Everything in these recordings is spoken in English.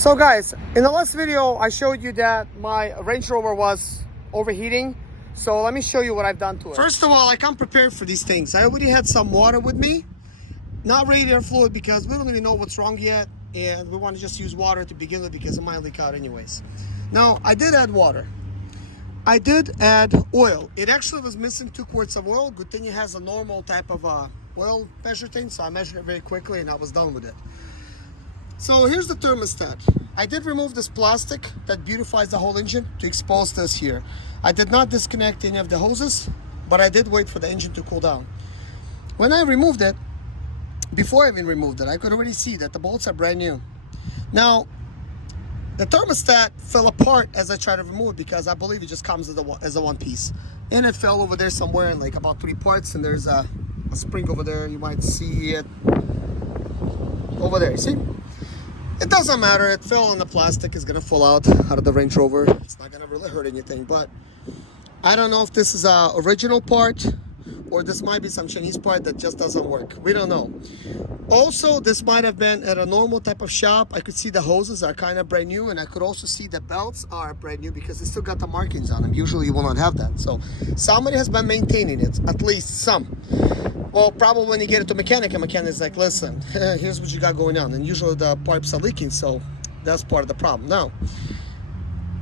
So guys, in the last video I showed you that my Range Rover was overheating. So let me show you what I've done to it. First of all, I come prepared for these things. I already had some water with me, not radiator fluid because we don't even know what's wrong yet, and we want to just use water to begin with because it might leak out anyways. Now I did add water. I did add oil. It actually was missing 2 quarts of oil. Good thing it has a normal type of oil measure thing, so I measured it very quickly and I was done with it. So here's the thermostat. I did remove this plastic that beautifies the whole engine to expose this here. I did not disconnect any of the hoses, but I did wait for the engine to cool down. When I removed it, before I even removed it, I could already see that the bolts are brand new. Now, the thermostat fell apart as I tried to remove it because I believe it just comes as a one piece. And it fell over there somewhere in like about 3 parts, and there's a spring over there. You might see it over there, see? It doesn't matter, it fell on the plastic, it's gonna fall out of the Range Rover. It's not gonna really hurt anything, but I don't know if this is a original part or this might be some Chinese part that just doesn't work. We don't know. Also, this might have been at a normal type of shop. I could see the hoses are kind of brand new, and I could also see the belts are brand new because they still got the markings on them. Usually you will not have that. So somebody has been maintaining it, at least some. Well, probably when you get it to mechanic, a mechanic is like, listen, here's what you got going on. And usually the pipes are leaking, so that's part of the problem. Now,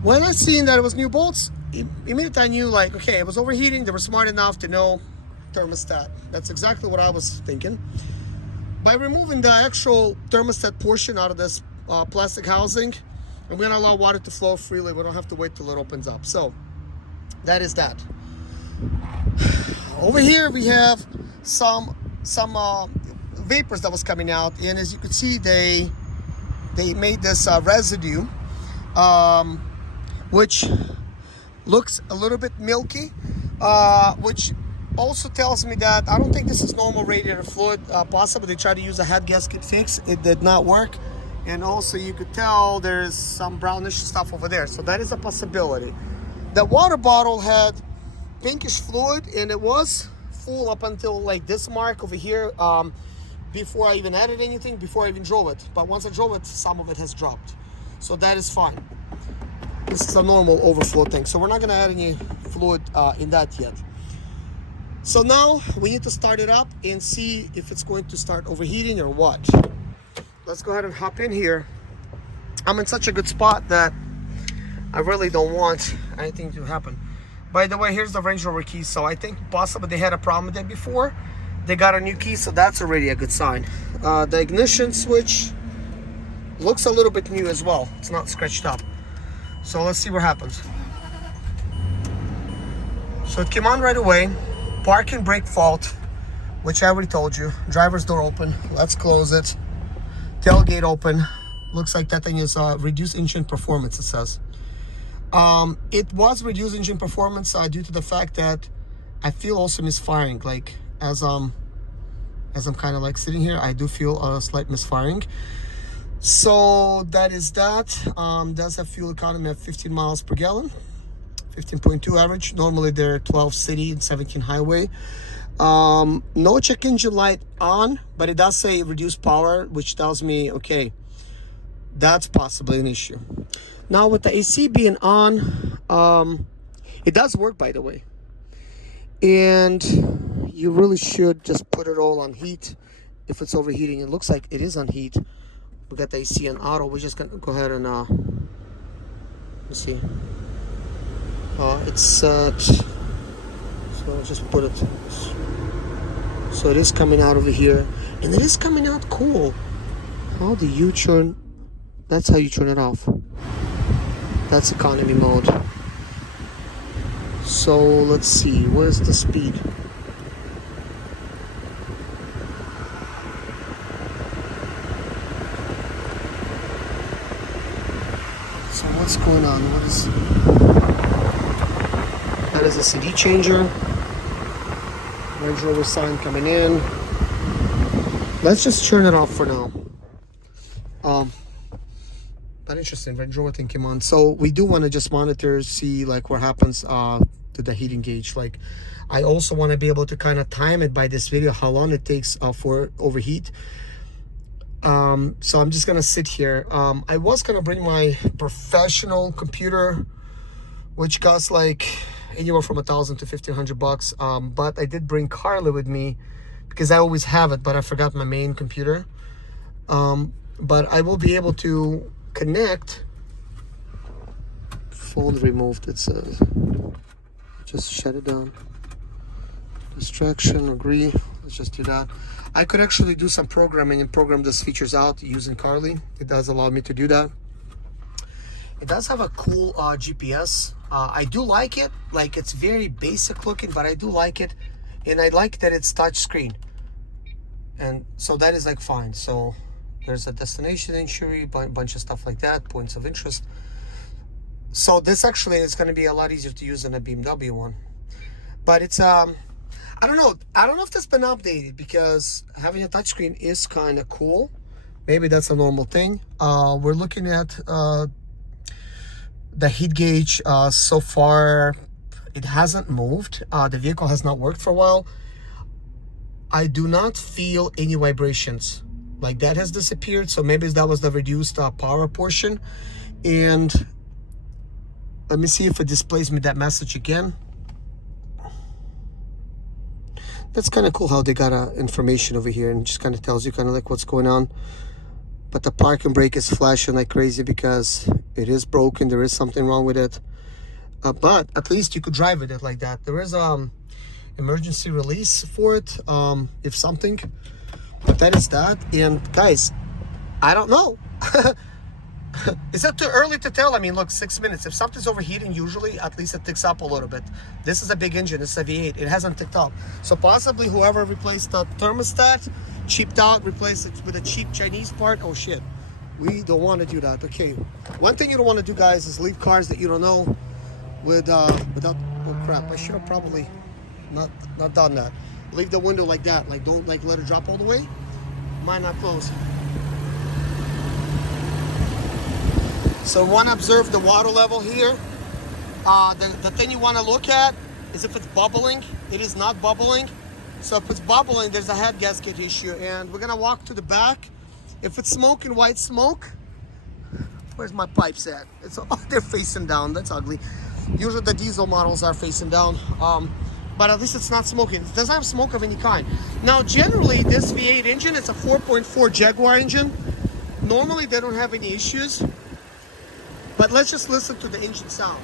when I seen that it was new bolts, immediately I knew, like, okay, it was overheating. They were smart enough to know thermostat. That's exactly what I was thinking. By removing the actual thermostat portion out of this plastic housing, I'm going to allow water to flow freely. We don't have to wait till it opens up. So that is that. Over here we have some vapors that was coming out, and as you can see, they made this residue, which looks a little bit milky, which also tells me that I don't think this is normal radiator fluid. Possibly they tried to use a head gasket fix, it did not work, and also you could tell there's some brownish stuff over there, so that is a possibility. The water bottle had pinkish fluid, and it was full up until like this mark over here, before I even added anything, before I even drove it. But once I drove it, some of it has dropped, so that is fine. This is a normal overflow thing, so we're not going to add any fluid in that yet. So now we need to start it up and see if it's going to start overheating or what. Let's go ahead and hop in here. I'm in such a good spot that I really don't want anything to happen. By the way, here's the Range Rover key. So I think possibly they had a problem with it before. They got a new key, so that's already a good sign. The ignition switch looks a little bit new as well. It's not scratched up. So let's see what happens. So it came on right away. Parking brake fault, which I already told you. Driver's door open. Let's close it. Tailgate open. Looks like that thing is reduced engine performance, it says. It was reduced engine performance due to the fact that I feel also misfiring. Like as I'm kind of like sitting here, I do feel a slight misfiring. So that is that. Does have fuel economy at 15 miles per gallon, 15.2 average. Normally they're 12 city and 17 highway. No check engine light on, but it does say reduced power, which tells me, okay, that's possibly an issue. Now with the AC being on, it does work, by the way. And you really should just put it all on heat if it's overheating. It looks like it is on heat. We got the AC on auto. We're just gonna go ahead and let's see. It's set. So I'll just put it. So it is coming out over here, and it is coming out cool. How do you turn? That's how you turn it off. That's economy mode. So let's see, where's the speed? So what's going on? What is that? Is a CD changer. Range Rover sign coming in. Let's just turn it off for now. But interesting, Range Rover thing came on. So we do want to just monitor, see like what happens to the heating gauge. Like I also want to be able to kind of time it by this video, how long it takes for overheat. So I'm just gonna sit here. I was gonna bring my professional computer, which costs like anywhere from $1,000 to $1,500. But I did bring Carla with me because I always have it, but I forgot my main computer. But I will be able to connect. Phone removed, it says. Just shut it down. Distraction, agree. Let's just do that. I could actually do some programming and program these features out using Carly. It does allow me to do that. It does have a cool GPS. I do like it. Like, it's very basic looking, but I do like it. And I like that it's touch screen. And so that is like fine. So there's a destination inquiry, bunch of stuff like that, points of interest. So this actually is going to be a lot easier to use than a BMW one. But it's I don't know if that's been updated, because having a touchscreen is kind of cool. Maybe that's a normal thing. We're looking at the heat gauge. So far it hasn't moved. The vehicle has not worked for a while. I do not feel any vibrations. Like, that has disappeared, so maybe that was the reduced power portion. And let me see if it displays me that message again. That's kind of cool how they got information over here and just kind of tells you kind of like what's going on. But the parking brake is flashing like crazy because it is broken. There is something wrong with it. But at least you could drive with it like that. There is emergency release for it, if something. But that is that. And guys, I don't know. Is that too early to tell? I mean, look, 6 minutes. If something's overheating, usually at least it ticks up a little bit. This is a big engine. It's a V8. It hasn't ticked up. So possibly whoever replaced the thermostat, cheaped out, replaced it with a cheap Chinese part. Oh shit, we don't want to do that. Okay, one thing you don't want to do, guys, is leave cars that you don't know without. Oh crap! I should have probably not done that. Leave the window like that. Like, don't like let it drop all the way. Might not close. So want to observe the water level here. The thing you want to look at is if it's bubbling. It is not bubbling. So if it's bubbling, there's a head gasket issue. And we're going to walk to the back. If it's smoking white smoke, where's my pipes at? They're facing down. That's ugly. Usually the diesel models are facing down. But at least it's not smoking. It doesn't have smoke of any kind. Now, generally, this V8 engine, it's a 4.4 Jaguar engine. Normally, they don't have any issues. But let's just listen to the engine sound.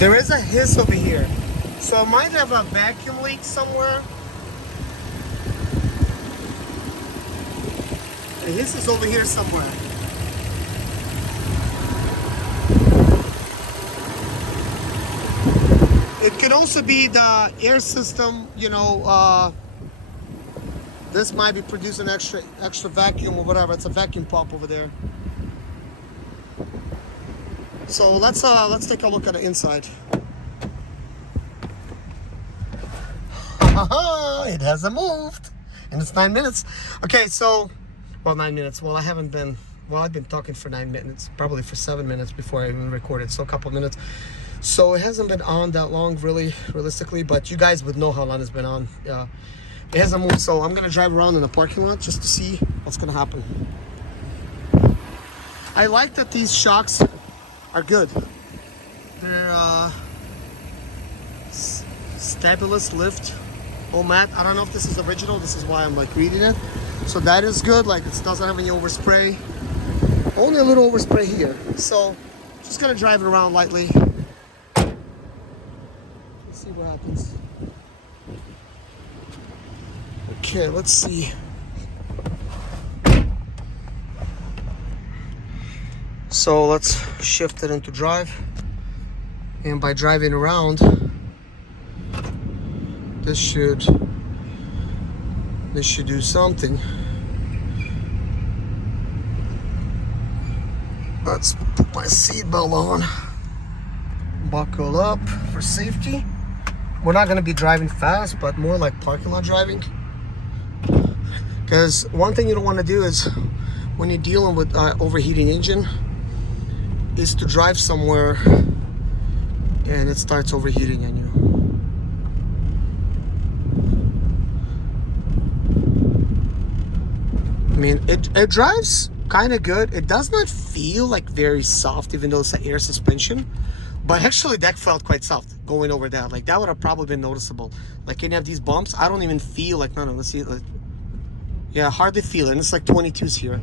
There is a hiss over here. So it might have a vacuum leak somewhere. The hiss is over here somewhere. It could also be the air system, you know, this might be producing extra vacuum or whatever. It's a vacuum pump over there. So let's take a look at the inside. It hasn't moved, and it's 9 minutes. Okay, so, well, 9 minutes. Well, I've been talking for 9 minutes, probably for 7 minutes before I even recorded, so a couple minutes. So it hasn't been on that long, really, realistically, but you guys would know how long it's been on. It hasn't moved, so I'm gonna drive around in the parking lot just to see what's gonna happen. I like that these shocks are good. They're Stabilis lift. Oh, Matt, I don't know if this is original. This is why I'm like reading it. So that is good. Like, it doesn't have any overspray. Only a little overspray here. So just gonna drive it around lightly. Let's see what happens. Okay, let's see. So let's shift it into drive. And by driving around, this should do something. Let's put my seatbelt on. Buckle up for safety. We're not going to be driving fast, but more like parking lot driving. Because one thing you don't want to do is, when you're dealing with overheating engine, is to drive somewhere and it starts overheating on you. I mean, it drives kind of good. It does not feel like very soft, even though it's an air suspension. But actually, that felt quite soft going over that. Like, that would have probably been noticeable. Like, any of these bumps, I don't even feel like, no, let's see. Like, yeah, hardly feel it. And it's like 22s here.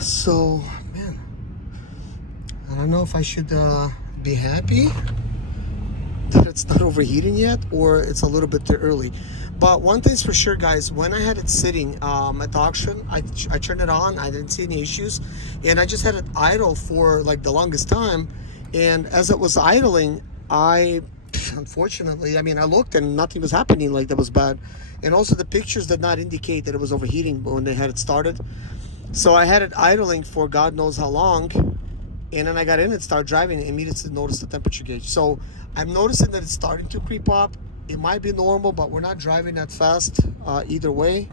So, man, I don't know if I should be happy that it's not overheating yet, or it's a little bit too early. But one thing's for sure, guys, when I had it sitting at the auction, I turned it on, I didn't see any issues, and I just had it idle for like the longest time. And as it was idling, unfortunately, I mean, I looked and nothing was happening like that was bad. And also the pictures did not indicate that it was overheating when they had it started. So I had it idling for God knows how long, and then I got in and started driving and immediately noticed the temperature gauge. So I'm noticing that it's starting to creep up. It might be normal, but we're not driving that fast either way.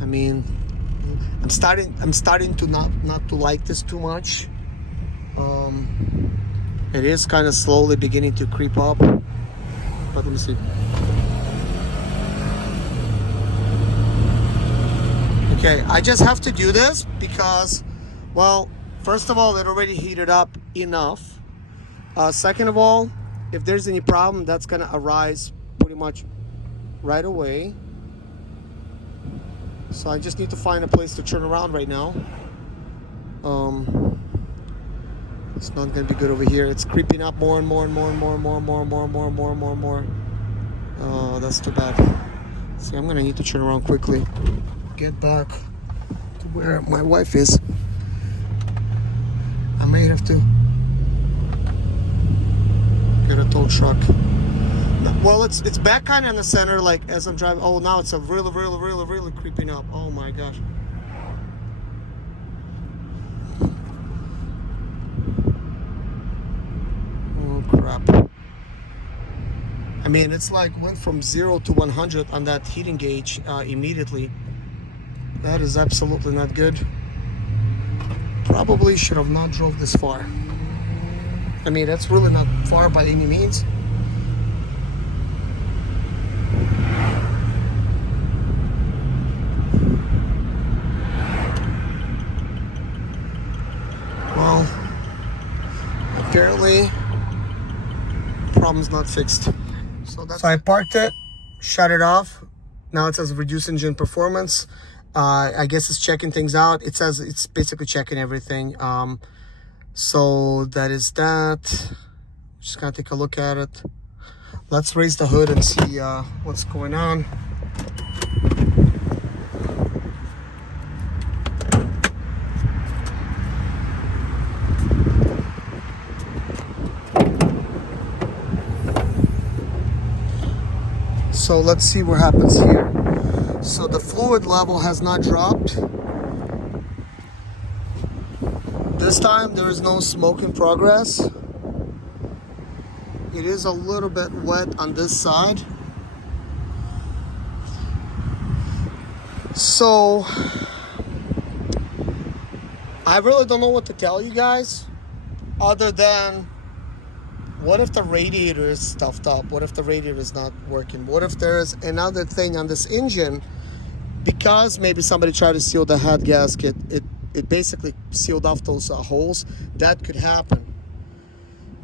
I mean, I'm starting to not to like this too much. It is kind of slowly beginning to creep up. But let me see. Okay, I just have to do this because, well, first of all, it already heated up enough. Second of all, if there's any problem, that's gonna arise pretty much right away. So I just need to find a place to turn around right now. It's not gonna be good over here. It's creeping up more and more and more and more and more and more and more and more and more and more and more. Oh, that's too bad. See, I'm gonna need to turn around quickly. Get back to where my wife is. I may have to get a tow truck. Well, it's back kind of in the center, like as I'm driving. Oh, now it's a really creeping up. Oh my gosh. Oh crap. I mean, it's like went from 0 to 100 on that heating gauge immediately. That is absolutely not good. Probably should have not drove this far. I mean, that's really not far by any means. Well, apparently, problem's not fixed. So I parked it, shut it off. Now it says reduce engine performance. I guess it's checking things out. It says it's basically checking everything. So that is that. Just gonna take a look at it. Let's raise the hood and see what's going on. So let's see what happens here. So the fluid level has not dropped. This time there is no smoke in progress. It is a little bit wet on this side. So I really don't know what to tell you guys other than, what if the radiator is stuffed up? What if the radiator is not working? What if there's another thing on this engine? Because maybe somebody tried to seal the head gasket, it basically sealed off those holes. That could happen.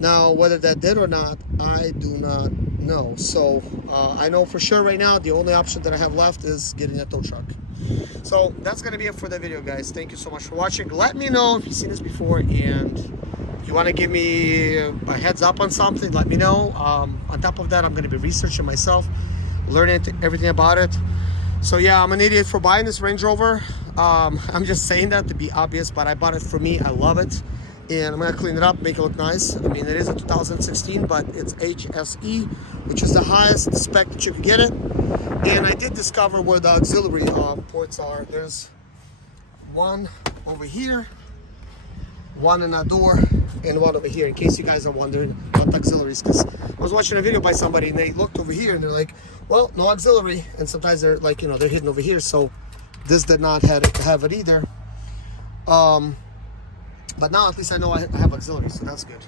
Now, whether that did or not, I do not know. So I know for sure right now the only option that I have left is getting a tow truck. So that's gonna be it for the video, guys. Thank you so much for watching. Let me know if you've seen this before, and if you want to give me a heads up on something, let me know. On top of that, I'm going to be researching myself. learning everything about it. So yeah, I'm an idiot for buying this Range Rover. I'm just saying that to be obvious, but I bought it for me. I love it, and I'm gonna clean it up, make it look nice. I mean, it is a 2016, but it's HSE, which is the highest spec that you can get it. And I did discover where the auxiliary ports are. There's one over here, one in that door, and one over here, in case you guys are wondering what the auxiliary is. Because I was watching a video by somebody and they looked over here and they're like, well, no auxiliary. And sometimes they're like, you know, they're hidden over here. So this did not have it either. But now at least I know I have auxiliary, so that's good.